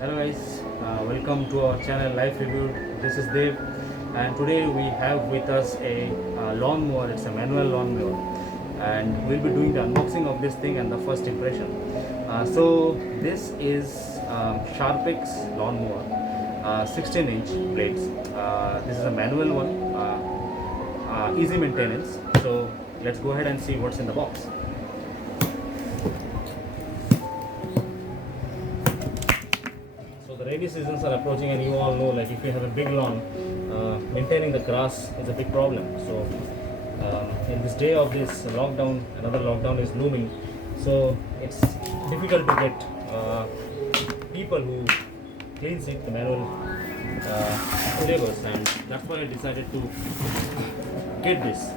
Hello guys, welcome to our channel Life Review. This is Dev, and today we have with us a lawnmower. It's a manual lawnmower, and we'll be doing the unboxing of this thing and the first impression. So this is Sharpex Lawn Mower, 16-inch blades. This is a manual one, easy maintenance. So let's go ahead and see what's in the box. The rainy seasons are approaching, and you all know, like, if you have a big lawn, maintaining the grass is a big problem. So in this day of this lockdown, another lockdown is looming, so it's difficult to get people who cleans it, the manual labors, and that's why I decided to get this.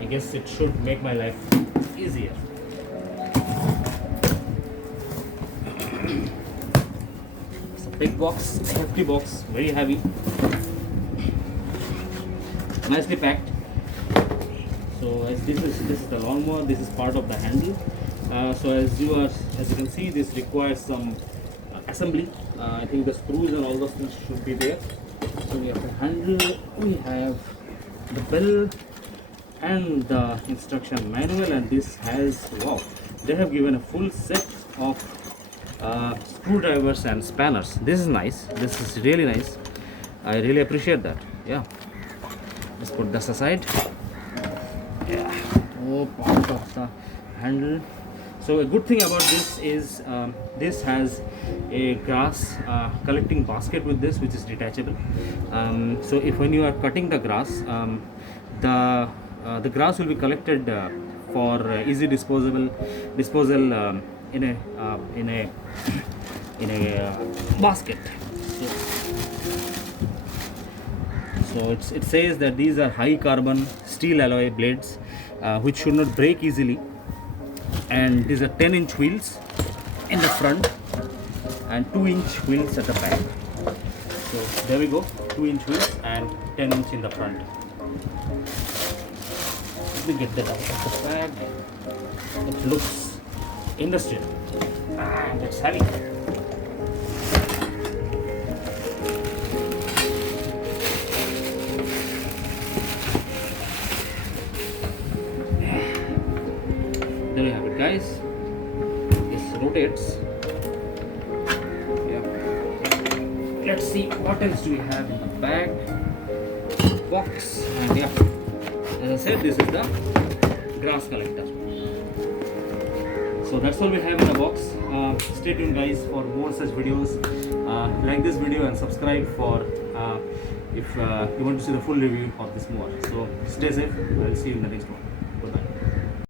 I guess it should make my life easier. Big box, hefty box, very heavy, nicely packed. So as this is the lawnmower, this is part of the handle. So as you can see, this requires some assembly. I think the screws and all those things should be there. So we have the handle, we have the bell and the instruction manual, and this has, wow, they have given a full set of screwdrivers and spanners. This is nice. This is really nice. I really appreciate that. Yeah. Let's put this aside. Yeah. Oh, part of the handle. So a good thing about this is this has a grass collecting basket with this, which is detachable. So if when you are cutting the grass, the grass will be collected for easy disposal in a basket. So it says that these are high carbon steel alloy blades, which should not break easily, and these are 10-inch wheels in the front and 2-inch wheels at the back. So there we go, 2-inch wheels and 10-inch in the front. Let me get that out of the bag. It looks industrial, and it's heavy. There you have it, guys. This rotates. Yeah. Let's see what else do we have in the bag, box, and yeah, as I said, this is the grass collector. So that's all we have in the box. Stay tuned, guys, for more such videos. Like this video and subscribe for if you want to see the full review of this mower. So stay safe. I'll see you in the next one.